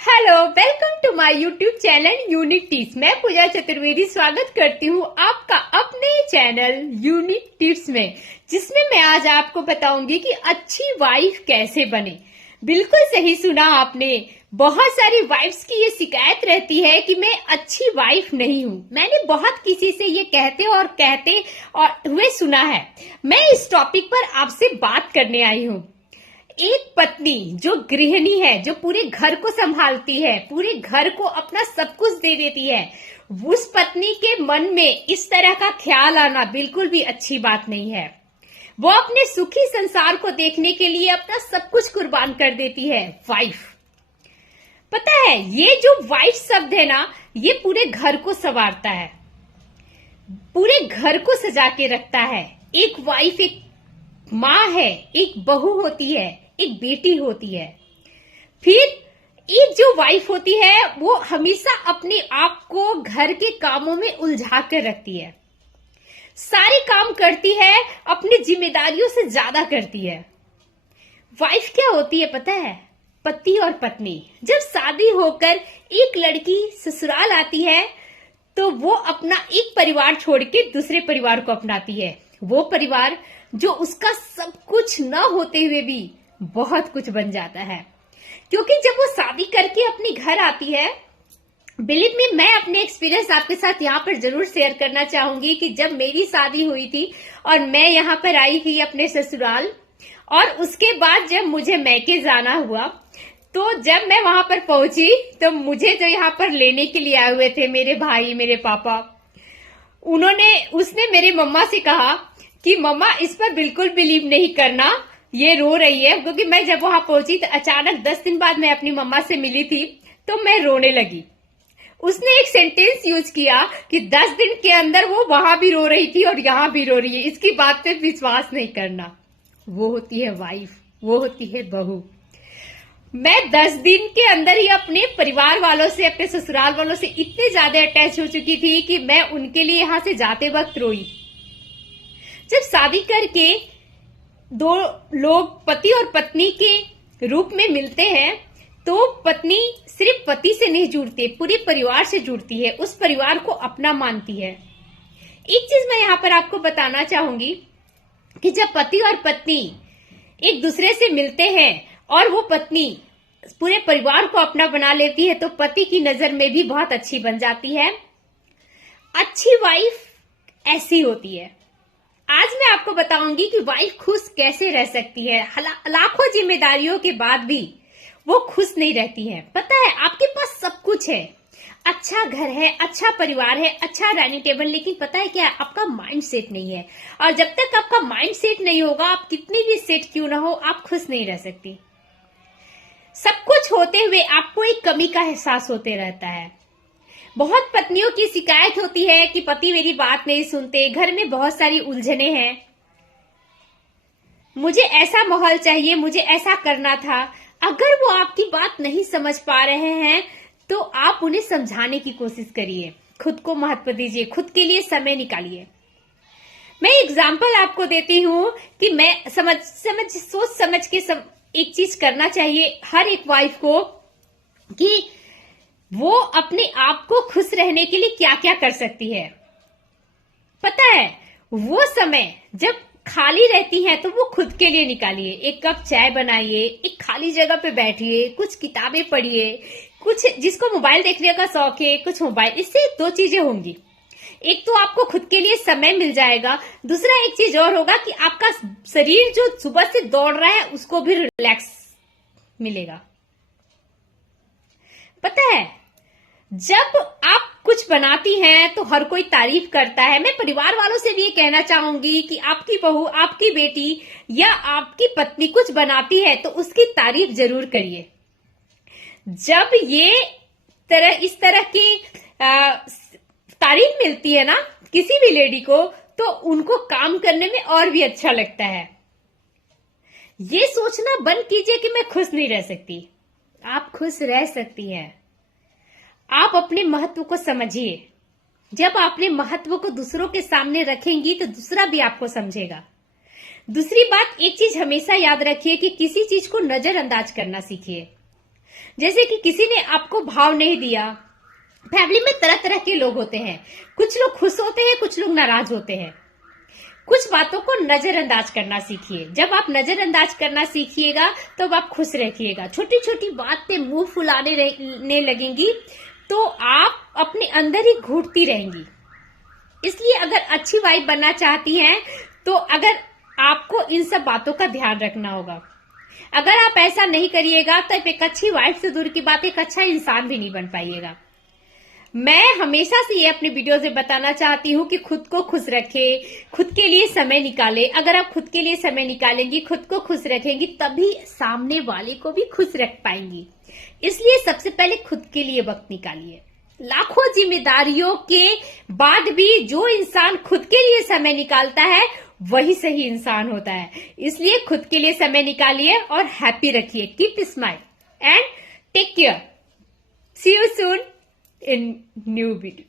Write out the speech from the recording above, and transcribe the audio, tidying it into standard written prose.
Hello, welcome to my YouTube channel unique tips. मैं पूजा चतुर्वेदी स्वागत करती हूँ आपका अपने चैनल यूनिक टिप्स में, जिसमें मैं आज आपको बताऊंगी कि अच्छी वाइफ कैसे बने। बिल्कुल सही सुना आपने। बहुत सारी वाइफ्स की ये शिकायत रहती है कि मैं अच्छी वाइफ नहीं हूँ। मैंने बहुत किसी से ये कहते और हुए सुना है। मैं इस टॉपिक पर आपसे बात करने आई हूँ। एक पत्नी जो गृहिणी है, जो पूरे घर को संभालती है, पूरे घर को अपना सब कुछ दे देती है, उस पत्नी के मन में इस तरह का ख्याल आना बिल्कुल भी अच्छी बात नहीं है। वो अपने सुखी संसार को देखने के लिए अपना सब कुछ कुर्बान कर देती है। वाइफ, पता है, ये जो वाइफ शब्द है ना, ये पूरे घर को संवारता है, पूरे घर को सजा के रखता है। एक वाइफ एक माँ है, एक बहू होती है, एक बेटी होती है। फिर एक जो वाइफ होती है वो हमेशा अपने आप को घर के कामों में उलझा कर रखती है, सारे काम करती है, अपनी जिम्मेदारियों से ज्यादा करती है। वाइफ क्या होती है पता है? पति और पत्नी। जब शादी होकर एक लड़की ससुराल आती है तो वो अपना एक परिवार छोड़ के दूसरे परिवार को अपनाती है। वो परिवार जो उसका सब कुछ न होते हुए भी बहुत कुछ बन जाता है, क्योंकि जब वो शादी करके अपने घर आती है, बिलीव मी, मैं अपने एक्सपीरियंस आपके साथ यहाँ पर जरूर शेयर करना चाहूंगी कि जब मेरी शादी हुई थी और मैं यहाँ पर आई थी अपने ससुराल, और उसके बाद जब मुझे मैके जाना हुआ, तो जब मैं वहां पर पहुंची तो मुझे जो यहाँ पर लेने के लिए आए हुए थे मेरे भाई, मेरे पापा, उसने मेरी मम्मा से कहा कि मम्मा इस पर बिल्कुल बिलीव नहीं करना, ये रो रही है। क्योंकि मैं जब वहां पहुंची तो अचानक 10 दिन बाद मैं अपनी मम्मा से मिली थी, तो मैं रोने लगी। उसने एक सेंटेंस यूज किया कि 10 दिन के अंदर वो वहां भी रो रही थी और यहाँ भी रो रही है। इसकी बात पे विश्वास नहीं करना। वो होती है वाइफ, वो होती है बहू। मैं 10 दिन के अंदर ही अपने परिवार वालों से, अपने ससुराल वालों से इतने ज्यादा अटैच हो चुकी थी कि मैं उनके लिए यहां से जाते वक्त रोई। जब शादी करके दो लोग पति और पत्नी के रूप में मिलते हैं, तो पत्नी सिर्फ पति से नहीं जुड़ती, पूरे परिवार से जुड़ती है, उस परिवार को अपना मानती है। एक चीज मैं यहाँ पर आपको बताना चाहूंगी कि जब पति और पत्नी एक दूसरे से मिलते हैं और वो पत्नी पूरे परिवार को अपना बना लेती है, तो पति की नजर में भी बहुत अच्छी बन जाती है। अच्छी वाइफ ऐसी होती है। आज मैं आपको बताऊंगी कि वाइफ खुश कैसे रह सकती है। लाखों जिम्मेदारियों के बाद भी वो खुश नहीं रहती है। पता है, आपके पास सब कुछ है, अच्छा घर है, अच्छा परिवार है, अच्छा डाइनिंग टेबल, लेकिन पता है क्या, आपका माइंड सेट नहीं है। और जब तक आपका माइंड सेट नहीं होगा, आप कितनी भी सेट क्यों ना हो, आप खुश नहीं रह सकती। सब कुछ होते हुए आपको एक कमी का एहसास होते रहता है। बहुत पत्नियों की शिकायत होती है कि पति मेरी बात नहीं सुनते, घर में बहुत सारी उलझने हैं, मुझे ऐसा माहौल चाहिए, मुझे ऐसा करना था। अगर वो आपकी बात नहीं समझ पा रहे हैं तो आप उन्हें समझाने की कोशिश करिए, खुद को महत्व दीजिए, खुद के लिए समय निकालिए। मैं एग्जाम्पल आपको देती हूँ कि मैं सोच समझ के एक चीज करना चाहिए हर एक वाइफ को, कि वो अपने आप को खुश रहने के लिए क्या क्या कर सकती है। पता है, वो समय जब खाली रहती है तो वो खुद के लिए निकालिए। एक कप चाय बनाइए, एक खाली जगह पे बैठिए, कुछ किताबें पढ़िए, कुछ जिसको मोबाइल देखने का शौक है, कुछ मोबाइल, इससे दो चीजें होंगी। एक तो आपको खुद के लिए समय मिल जाएगा, दूसरा एक चीज और होगा कि आपका शरीर जो सुबह से दौड़ रहा है उसको भी रिलैक्स मिलेगा। पता है, जब आप कुछ बनाती हैं तो हर कोई तारीफ करता है। मैं परिवार वालों से भी ये कहना चाहूंगी कि आपकी बहू, आपकी बेटी या आपकी पत्नी कुछ बनाती है तो उसकी तारीफ जरूर करिए। जब इस तरह की तारीफ मिलती है ना किसी भी लेडी को, तो उनको काम करने में और भी अच्छा लगता है। ये सोचना बंद कीजिए कि मैं खुश नहीं रह सकती। आप खुश रह सकती हैं। आप अपने महत्व को समझिए। जब आप अपने महत्व को दूसरों के सामने रखेंगी तो दूसरा भी आपको समझेगा। दूसरी बात, एक चीज हमेशा याद रखिए कि किसी चीज को नजरअंदाज करना सीखिए। जैसे कि किसी ने आपको भाव नहीं दिया। फैमिली में तरह तरह के लोग होते हैं, कुछ लोग खुश होते हैं, कुछ लोग नाराज होते हैं। कुछ बातों को नजरअंदाज करना सीखिए। जब आप नजरअंदाज करना सीखिएगा तब आप खुश रखिएगा। छोटी छोटी बातें मुंह फुलाने लगेंगी तो आप अपने अंदर ही घुटती रहेंगी। इसलिए अगर अच्छी वाइफ बनना चाहती हैं तो अगर आपको इन सब बातों का ध्यान रखना होगा। अगर आप ऐसा नहीं करिएगा तो एक अच्छी वाइफ से दूर की बात, एक अच्छा इंसान भी नहीं बन पाइएगा। मैं हमेशा से ये अपने वीडियो से बताना चाहती हूँ कि खुद को खुश रखे, खुद के लिए समय निकाले। अगर आप खुद के लिए समय निकालेंगी, खुद को खुश रखेंगी, तभी सामने वाले को भी खुश रख पाएंगी। इसलिए सबसे पहले खुद के लिए वक्त निकालिए। लाखों जिम्मेदारियों के बाद भी जो इंसान खुद के लिए समय निकालता है वही सही इंसान होता है। इसलिए खुद के लिए समय निकालिए और हैप्पी रखिए। Keep smile and take care. See you soon in new video.